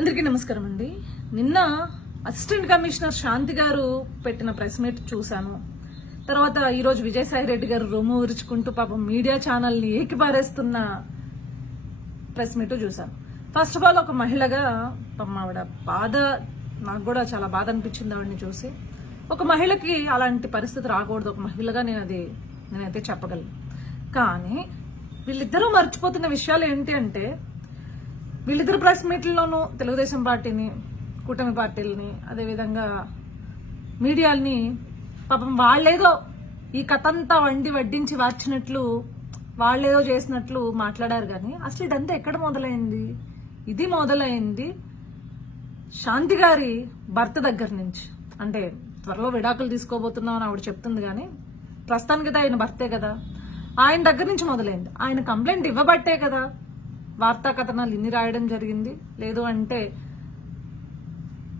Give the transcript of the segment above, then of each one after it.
అందరికీ నమస్కారం అండి. నిన్న అసిస్టెంట్ కమిషనర్ శాంతి గారు పెట్టిన ప్రెస్ మీట్ చూశాను. తర్వాత ఈరోజు విజయసాయి రెడ్డి గారు రొమ్ము విరుచుకుంటూ పాపం మీడియా ఛానల్ని ఏకిపారేస్తున్న ప్రెస్ మీట్ చూశాను. ఫస్ట్ ఆఫ్ ఆల్ ఒక మహిళగా పాపం ఆవిడ బాధ నాకు కూడా చాలా బాధ అనిపించింది ఆవిడని చూసి. ఒక మహిళకి అలాంటి పరిస్థితి రాకూడదు, ఒక మహిళగా నేనైతే చెప్పగలను. కానీ వీళ్ళిద్దరూ మర్చిపోతున్న విషయాలు ఏంటి అంటే, వీళ్ళిద్దరు ప్రెస్ మీట్లలోనూ తెలుగుదేశం పార్టీని, కూటమి పార్టీలని, అదేవిధంగా మీడియాల్ని పాపం వాళ్ళేదో ఈ కథంతా వడ్డించి వార్చినట్లు, వాళ్ళేదో చేసినట్లు మాట్లాడారు. కానీ అసలు ఇదంతా ఎక్కడ మొదలైంది? ఇది మొదలైంది శాంతి గారి భర్త దగ్గర నుంచి. అంటే త్వరలో విడాకులు తీసుకోబోతున్నాం అని ఆవిడ చెప్తుంది, కానీ ప్రస్తుతానికి ఆయన భర్తే కదా, ఆయన దగ్గర నుంచి మొదలైంది. ఆయన కంప్లైంట్ ఇవ్వబట్టే కదా వార్తా కథనాలు ఇన్ని రాయడం జరిగింది, లేదు అంటే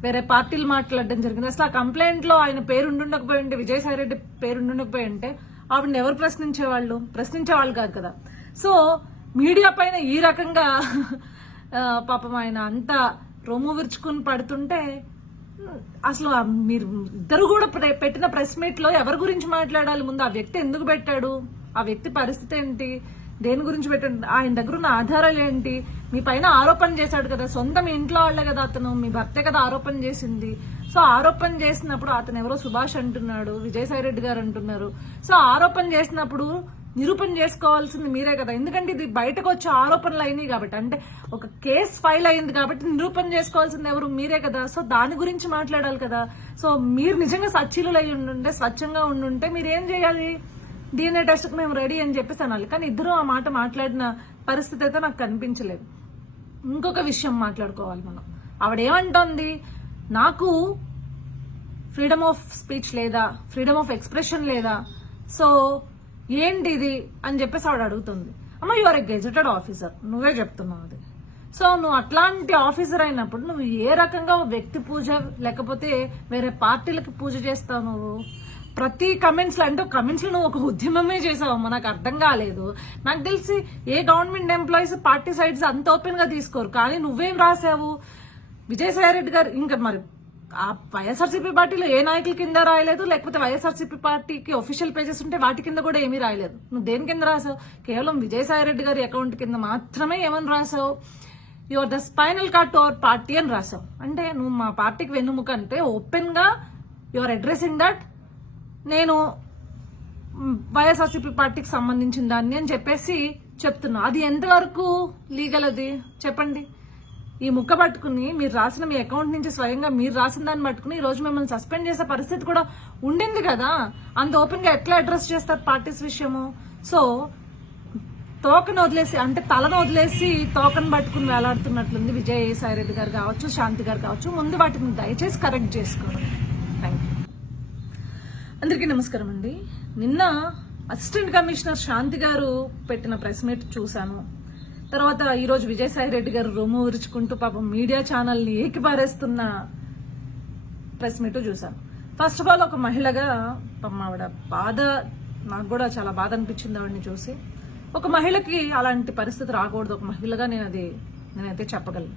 వేరే పార్టీలు మాట్లాడడం జరిగింది. అసలు ఆ కంప్లైంట్ లో ఆయన పేరుండకపోయి ఉంటే, విజయసాయి రెడ్డి పేరుండకపోయి ఉంటే ఆవిడని ఎవరు ప్రశ్నించేవాళ్ళు కాదు కదా. సో మీడియా పైన ఈ రకంగా పాపం ఆయన అంతా రొమ్ము విరుచుకుని పడుతుంటే, అసలు మీరు ఇద్దరు కూడా పెట్టిన ప్రెస్ మీట్ లో ఎవరి గురించి మాట్లాడాలి? ముందు ఆ వ్యక్తి ఎందుకు పెట్టాడు, ఆ వ్యక్తి పరిస్థితి ఏంటి, దేని గురించి పెట్టండి, ఆయన దగ్గర ఉన్న ఆధారాలు ఏంటి, మీ పైన ఆరోపణ చేశాడు కదా, సొంత మీ ఇంట్లో వాళ్లే కదా, అతను మీ భర్తే కదా ఆరోపణ చేసింది. సో ఆరోపణ చేసినప్పుడు అతను ఎవరో సుభాష్ అంటున్నాడు, విజయసాయి రెడ్డి గారు అంటున్నారు. సో ఆరోపణ చేసినప్పుడు నిరూపణ చేసుకోవాల్సింది మీరే కదా, ఎందుకంటే ఇది బయటకు వచ్చే ఆరోపణలు అయినాయి కాబట్టి, అంటే ఒక కేసు ఫైల్ అయింది కాబట్టి నిరూపణ చేసుకోవాల్సింది ఎవరు? మీరే కదా. సో దాని గురించి మాట్లాడాలి కదా. సో మీరు నిజంగా సచ్చీలు అయి ఉండుంటే, స్వచ్ఛంగా ఉండుంటే మీరు ఏం చేయాలి? DNA టెస్ట్కి మేము రెడీ అని చెప్పేసి అనాలి. కానీ ఇద్దరు ఆ మాట మాట్లాడిన పరిస్థితి అయితే నాకు కనిపించలేదు. ఇంకొక విషయం మాట్లాడుకోవాలి మనం. ఆవిడేమంటోంది, నాకు ఫ్రీడమ్ ఆఫ్ స్పీచ్ లేదా, ఫ్రీడమ్ ఆఫ్ ఎక్స్ప్రెషన్ లేదా, సో ఏంటి ఇది అని చెప్పేసి ఆవిడ అడుగుతుంది. అమ్మ, you are a gazetted officer, నువ్వే చెప్తున్నావు అది. సో నువ్వు అట్లాంటి ఆఫీసర్ అయినప్పుడు నువ్వు ఏ రకంగా వ్యక్తి పూజ లేకపోతే వేరే పార్టీలకి పూజ చేస్తావు? నువ్వు ప్రతి కమెంట్స్ లో, అంటే కమెంట్స్ లో నువ్వు ఒక ఉద్యమమే చేసావమ్మా, నాకు అర్థం కాలేదు. నాకు తెలిసి ఏ గవర్నమెంట్ ఎంప్లాయీస్ పార్టీ సైడ్స్ అంత ఓపెన్ గా తీసుకోరు, కానీ నువ్వేం రాసావు? విజయసాయి రెడ్డి గారు ఇంకా మరి ఆ వైఎస్ఆర్సీపీ పార్టీలో ఏ నాయకుల కింద రాయలేదు, లేకపోతే వైఎస్ఆర్సీపీ పార్టీకి ఒఫీషియల్ పేజెస్ ఉంటే వాటి కింద కూడా ఏమీ రాయలేదు. నువ్వు దేని కింద రాసావు? కేవలం విజయసాయి రెడ్డి గారి అకౌంట్ కింద మాత్రమే ఏమని రాసావు? You are the spinal cord to our party అని రాసావు. అంటే నువ్వు మా పార్టీకి వెన్నుముక అంటే ఓపెన్ గా యు ఆర్ అడ్రెసింగ్ దట్ నేను వైఎస్ఆర్సీపీ పార్టీకి సంబంధించిన దాన్ని అని చెప్పేసి చెప్తున్నా. అది ఎంతవరకు లీగల్? అది చెప్పండి. ఈ ముక్క పట్టుకుని మీరు రాసిన, మీ అకౌంట్ నుంచి స్వయంగా మీరు రాసిన దాన్ని పట్టుకుని ఈ రోజు మిమ్మల్ని సస్పెండ్ చేసే పరిస్థితి కూడా ఉండింది కదా. అంత ఓపెన్ గా ఎట్లా అడ్రస్ చేస్తారు పార్టీస్ విషయము? సో తోకను వదిలేసి, అంటే తలను వదిలేసి తోకను పట్టుకుని వేలాడుతున్నట్లుంది విజయసాయి రెడ్డి గారు కావచ్చు, శాంతి గారు కావచ్చు. ముందు వాటిని దయచేసి కరెక్ట్ చేసుకోండి. Thank you. అందరికీ నమస్కారం అండి. నిన్న అసిస్టెంట్ కమిషనర్ శాంతి గారు పెట్టిన ప్రెస్ మీట్ చూశాను. తర్వాత ఈరోజు విజయసాయి రెడ్డి గారు రొమ్ము విరుచుకుంటూ పాపం మీడియా ఛానల్ని ఏకిపారేస్తున్న ప్రెస్ మీట్ చూశాను. ఫస్ట్ ఆఫ్ ఆల్ ఒక మహిళగా పాపం ఆవిడ బాధ నాకు కూడా చాలా బాధ అనిపించింది ఆవిడని చూసి. ఒక మహిళకి అలాంటి పరిస్థితి రాకూడదు, ఒక మహిళగా నేనైతే చెప్పగలను.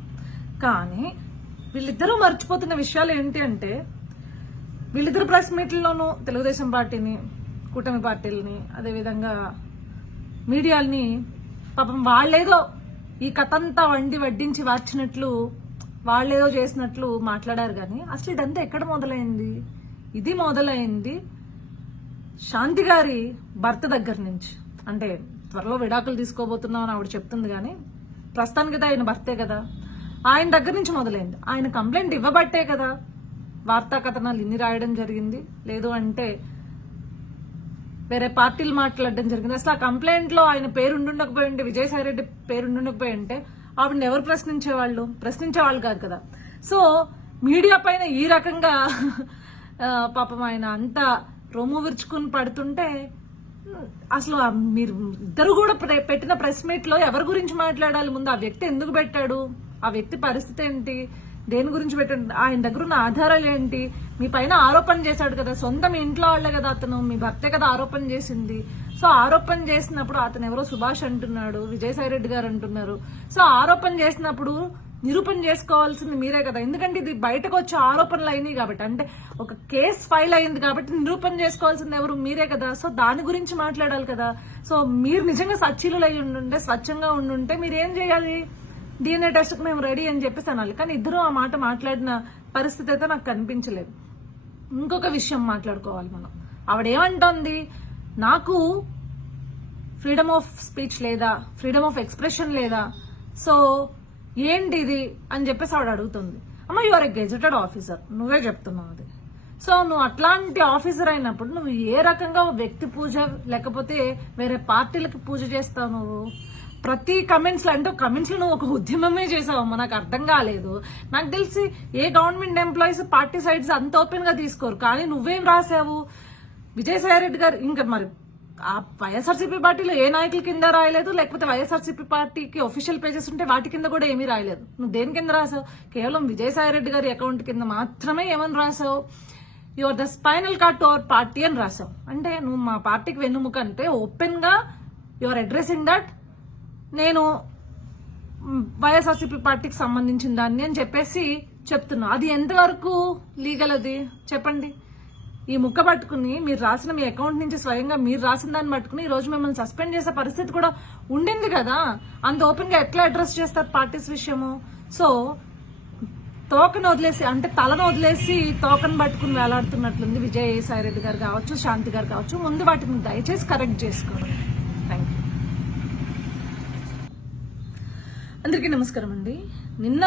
కానీ వీళ్ళిద్దరూ మర్చిపోతున్న విషయాలు ఏంటి అంటే, వీళ్ళిద్దరు ప్రెస్ మీట్లలోనూ తెలుగుదేశం పార్టీని, కూటమి పార్టీలని, అదేవిధంగా మీడియాల్ని పాపం వాళ్ళేదో ఈ కథంతా వడ్డించి వార్చినట్లు, వాళ్ళేదో చేసినట్లు మాట్లాడారు. కానీ అసలు ఇదంతా ఎక్కడ మొదలైంది? ఇది మొదలైంది శాంతి గారి భర్త దగ్గర నుంచి. అంటే త్వరలో విడాకులు తీసుకోబోతున్నాం అని ఆవిడ చెప్తుంది, కానీ ప్రస్తుతానికి ఆయన భర్తే కదా, ఆయన దగ్గర నుంచి మొదలైంది. ఆయన కంప్లైంట్ ఇవ్వబట్టే కదా వార్తా కథనాలు ఇన్ని రాయడం జరిగింది, లేదు అంటే వేరే పార్టీలు మాట్లాడడం జరిగింది. అసలు ఆ కంప్లైంట్ లో ఆయన పేరుండకపోయి ఉంటే, విజయసాయి రెడ్డి పేరుండకపోయి ఉంటే ఆవిడని ఎవరు ప్రశ్నించేవాళ్ళు కాదు కదా. సో మీడియా పైన ఈ రకంగా పాపం ఆయన అంతా రొమ్ము విరుచుకుని పడుతుంటే, అసలు మీరు ఇద్దరు కూడా పెట్టిన ప్రెస్ మీట్ లో ఎవరి గురించి మాట్లాడాలి? ముందు ఆ వ్యక్తి ఎందుకు పెట్టాడు, ఆ వ్యక్తి పరిస్థితి ఏంటి, దేని గురించి పెట్టండి, ఆయన దగ్గర ఉన్న ఆధారాలు ఏంటి, మీ పైన ఆరోపణ చేశాడు కదా, సొంత మీ ఇంట్లో వాళ్లే కదా, అతను మీ భర్తే కదా ఆరోపణ చేసింది. సో ఆరోపణ చేసినప్పుడు అతను ఎవరో సుభాష్ అంటున్నాడు, విజయసాయి రెడ్డి గారు అంటున్నారు. సో ఆరోపణ చేసినప్పుడు నిరూపణ చేసుకోవాల్సింది మీరే కదా. ఎందుకంటే ఇది బయటకు వచ్చే ఆరోపణలు అయినాయి కాబట్టి, అంటే ఒక కేసు ఫైల్ అయింది కాబట్టి నిరూపణ చేసుకోవాల్సింది ఎవరు? మీరే కదా. సో దాని గురించి మాట్లాడాలి కదా. సో మీరు నిజంగా సచ్చీలు అయి ఉండుంటే, స్వచ్ఛంగా ఉండుంటే మీరు ఏం చేయాలి? DNA టెస్ట్ కు మేము రెడీ అని చెప్పేసి అనాలి. కానీ ఇద్దరు ఆ మాట మాట్లాడిన పరిస్థితి అయితే నాకు కనిపించలేదు. ఇంకొక విషయం మాట్లాడుకోవాలి మనం. ఆవిడేమంటోంది, నాకు ఫ్రీడమ్ ఆఫ్ స్పీచ్ లేదా, ఫ్రీడమ్ ఆఫ్ ఎక్స్ప్రెషన్ లేదా, సో ఏంటి ఇది అని చెప్పేసి ఆవిడ అడుగుతుంది. అమ్మ, you are a gazetted officer, నువ్వే చెప్తున్నావు అది. సో నువ్వు అట్లాంటి ఆఫీసర్ అయినప్పుడు నువ్వు ఏ రకంగా వ్యక్తి పూజ లేకపోతే వేరే పార్టీలకు పూజ చేస్తావు? నువ్వు ప్రతి కమెంట్స్ లో, అంటే కమెంట్స్ లో నువ్వు ఒక ఉద్యమమే చేసావమ్మా. నాకు అర్థం కాలేదు. నాకు తెలిసి ఏ గవర్నమెంట్ ఎంప్లాయీస్ పార్టీ సైడ్స్ అంత ఓపెన్ గా తీసుకోరు. కానీ నువ్వేం రాసావు? విజయసాయి రెడ్డి గారు ఇంకా మరి ఆ వైఎస్ఆర్సీపీ పార్టీలో ఏ నాయకుల కింద రాయలేదు, లేకపోతే వైఎస్ఆర్సీపీ పార్టీకి ఒఫీషియల్ పేజెస్ ఉంటే వాటి కింద కూడా ఏమీ రాయలేదు. నువ్వు దేని కింద రాసావు? కేవలం విజయసాయి రెడ్డి గారి అకౌంట్ కింద మాత్రమే ఏమని రాసావు? You are the spinal cord to our party అని రాసావు. అంటే నువ్వు మా పార్టీకి వెన్నుముక అంటే ఓపెన్ గా యు ఆర్ అడ్రెసింగ్ దట్ నేను వైఎస్ఆర్సీపీ పార్టీకి సంబంధించిన దాన్ని అని చెప్పేసి చెప్తున్నా. అది ఎంతవరకు లీగల్? అది చెప్పండి. ఈ ముక్క పట్టుకుని మీరు రాసిన మీ అకౌంట్ నుంచి స్వయంగా మీరు రాసిన దాన్ని పట్టుకుని ఈ రోజు మిమ్మల్ని సస్పెండ్ చేసే పరిస్థితి కూడా ఉండింది కదా. అంత ఓపెన్ గా ఎట్లా అడ్రస్ చేస్తారు పార్టీస్ విషయము? సో తోకను వదిలేసి, అంటే తలను వదిలేసి తోకను పట్టుకుని వేలాడుతున్నట్లుంది విజయసాయి రెడ్డి గారు కావచ్చు, శాంతి గారు కావచ్చు. ముందు వాటిని దయచేసి కరెక్ట్ చేసుకోండి. Thank you. అందరికీ నమస్కారం అండి. నిన్న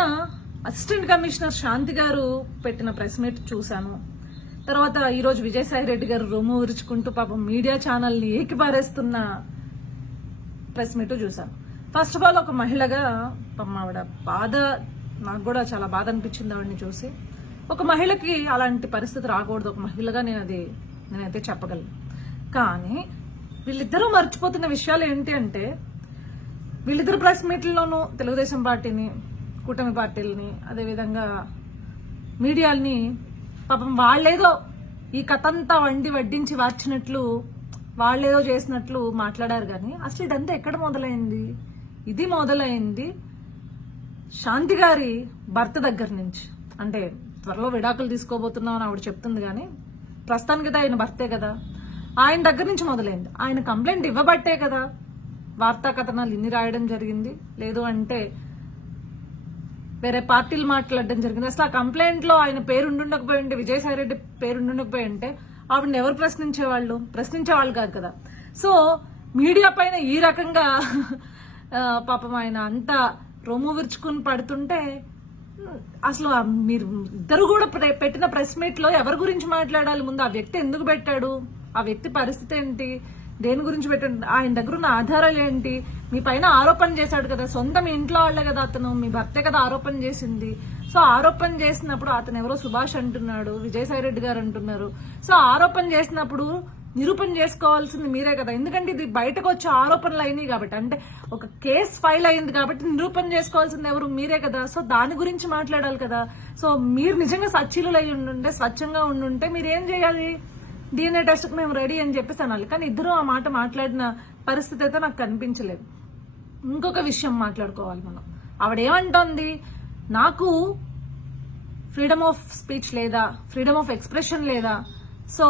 అసిస్టెంట్ కమిషనర్ శాంతి గారు పెట్టిన ప్రెస్ మీట్ చూశాను. తర్వాత ఈరోజు విజయసాయి రెడ్డి గారు రొమ్ము విరుచుకుంటూ పాపం మీడియా ఛానల్ని ఏకిపారేస్తున్న ప్రెస్ మీట్ చూశాను. ఫస్ట్ ఆఫ్ ఆల్ ఒక మహిళగా పాపం ఆవిడ బాధ, నాకు కూడా చాలా బాధ అనిపించింది ఆవిడని చూసి. ఒక మహిళకి అలాంటి పరిస్థితి రాకూడదు, ఒక మహిళగా నేనైతే చెప్పగలను. కానీ వీళ్ళిద్దరూ మర్చిపోతున్న విషయాలు ఏంటి అంటే, వీళ్ళిద్దరు ప్రెస్ మీట్లలోనూ తెలుగుదేశం పార్టీని, కూటమి పార్టీలని, అదేవిధంగా మీడియాల్ని పాపం వాళ్ళేదో ఈ కథంతా వడ్డించి వార్చినట్లు, వాళ్ళేదో చేసినట్లు మాట్లాడారు. కానీ అసలు ఇదంతా ఎక్కడ మొదలైంది? ఇది మొదలైంది శాంతి గారి భర్త దగ్గర నుంచి. అంటే త్వరలో విడాకులు తీసుకోబోతున్నావు అని ఆవిడ చెప్తుంది, కానీ ప్రస్తుతానికి ఆయన భర్తే కదా. ఆయన దగ్గర నుంచి మొదలైంది. ఆయన కంప్లైంట్ ఇవ్వబట్టే కదా వార్తా కథనాలు ఇన్ని రాయడం జరిగింది. లేదు అంటే వేరే పార్టీలు మాట్లాడడం జరిగింది. అసలు ఆ కంప్లైంట్ లో ఆయన పేరు ఉండుండకపోయి ఉంటే, విజయసాయి రెడ్డి పేరు ఉండుండకపోయి ఉంటే ఆవిడని ఎవరు ప్రశ్నించేవాళ్ళు కాదు కదా. సో మీడియా పైన ఈ రకంగా పాపం ఆయన అంతా రొమ్ము విరుచుకుని పడుతుంటే, అసలు మీరు ఇద్దరు కూడా పెట్టిన ప్రెస్ మీట్ లో ఎవరి గురించి మాట్లాడాలి? ముందు ఆ వ్యక్తి ఎందుకు పెట్టాడు, ఆ వ్యక్తి పరిస్థితి ఏంటి, దేని గురించి పెట్టండి, ఆయన దగ్గర ఉన్న ఆధారాలు ఏంటి? మీ పైన ఆరోపణ చేశాడు కదా, సొంత మీ ఇంట్లో వాళ్ళే కదా, అతను మీ భర్తే కదా ఆరోపణ చేసింది. సో ఆరోపణ చేసినప్పుడు అతను ఎవరో సుభాష్ అంటున్నాడు, విజయసాయి రెడ్డి గారు అంటున్నారు. సో ఆరోపణ చేసినప్పుడు నిరూపణ చేసుకోవాల్సింది మీరే కదా. ఎందుకంటే ఇది బయటకు వచ్చే ఆరోపణలు అయినాయి కాబట్టి, అంటే ఒక కేసు ఫైల్ అయింది కాబట్టి నిరూపణ చేసుకోవాల్సింది ఎవరు? మీరే కదా. సో దాని గురించి మాట్లాడాలి కదా. సో మీరు నిజంగా సచ్చీలు అయి ఉండుంటే, స్వచ్ఛంగా ఉండుంటే మీరు ఏం చేయాలి? DNA టెస్ట్ కు మేము రెడీ అని చెప్పేసి అనాలి. కానీ ఇద్దరు ఆ మాట మాట్లాడిన పరిస్థితి అయితే నాకు కనిపించలేదు. ఇంకొక విషయం మాట్లాడుకోవాలి మనం. ఆవిడేమంటోంది, నాకు ఫ్రీడమ్ ఆఫ్ స్పీచ్ లేదా, ఫ్రీడమ్ ఆఫ్ ఎక్స్ప్రెషన్ లేదా, సో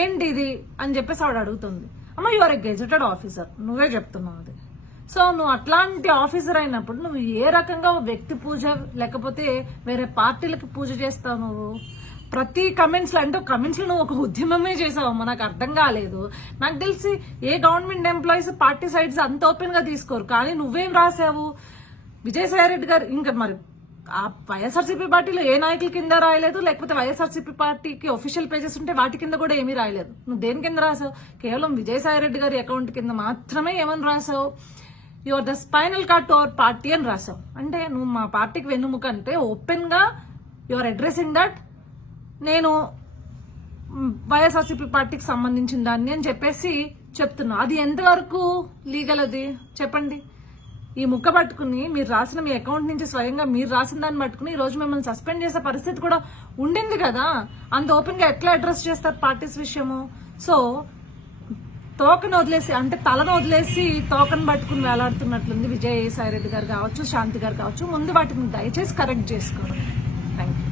ఏంటి ఇది అని చెప్పేసి ఆవిడ అడుగుతుంది. అమ్మ, you are a gazetted officer, నువ్వే చెప్తున్నావు అది. సో నువ్వు అట్లాంటి ఆఫీసర్ అయినప్పుడు నువ్వు ఏ రకంగా వ్యక్తి పూజ లేకపోతే వేరే పార్టీలకు పూజ చేస్తావు? నువ్వు ప్రతి కమెంట్స్ లో, అంటే కమెంట్స్ లో నువ్వు ఒక ఉద్యమమే చేసావమ్మా. నాకు అర్థం కాలేదు. నాకు తెలిసి ఏ గవర్నమెంట్ ఎంప్లాయీస్ పార్టీ సైడ్స్ అంత ఓపెన్ గా తీసుకోరు. కానీ నువ్వేం రాసావు? విజయసాయి రెడ్డి గారు ఇంకా మరి ఆ వైఎస్ఆర్సీపీ పార్టీలో ఏ నాయకుల కింద రాయలేదు, లేకపోతే వైఎస్ఆర్సీపీ పార్టీకి ఒఫీషియల్ పేజెస్ ఉంటే వాటి కింద కూడా ఏమీ రాయలేదు. నువ్వు దేని కింద రాసావు? కేవలం విజయసాయి రెడ్డి గారి అకౌంట్ కింద మాత్రమే ఏమని రాసావు? You are the spinal cord to our party అని రాసావు. అంటే నువ్వు మా పార్టీకి వెన్నుముక అంటే ఓపెన్ గా యు ఆర్ అడ్రెసింగ్ దట్ నేను వైఎస్ఆర్సీపీ పార్టీకి సంబంధించిన దాన్ని అని చెప్పేసి చెప్తున్నా. అది ఎంతవరకు లీగల్? అది చెప్పండి. ఈ ముక్క పట్టుకుని మీరు రాసిన మీ అకౌంట్ నుంచి స్వయంగా మీరు రాసిన దాన్ని పట్టుకుని ఈ రోజు మిమ్మల్ని సస్పెండ్ చేసే పరిస్థితి కూడా ఉండింది కదా. అంత ఓపెన్ గా ఎట్లా అడ్రస్ చేస్తారు పార్టీస్ విషయము? సో తోకను వదిలేసి అంటే తలను వదిలేసి తోకను పట్టుకుని వేలాడుతున్నట్లుంది విజయసాయిరెడ్డి గారు కావచ్చు, శాంతి గారు కావచ్చు. ముందు వాటిని దయచేసి కరెక్ట్ చేసుకోండి. Thank you.